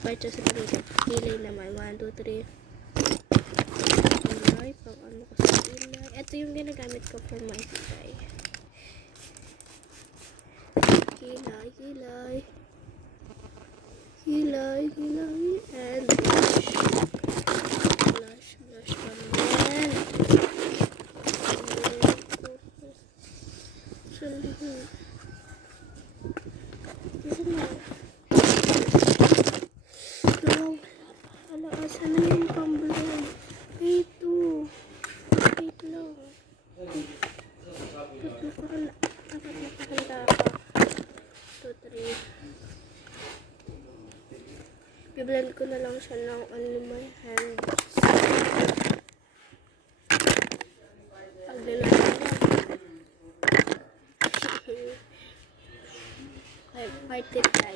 part siya sa kilay naman. 1, 2, 3. Kilay. Pang ano ko sa kilay. Ito yung ginagamit ko for my kilay. Kilay, kilay. Kilay, kilay. And blush. Blush, blush pa naman. Sana yung pang-blue. Ito. Wait lang. Dapat nakahanda ako. 2, 3. I-blend ko na lang siya ng on my hands. Pag-blend ko lang. Like, party time.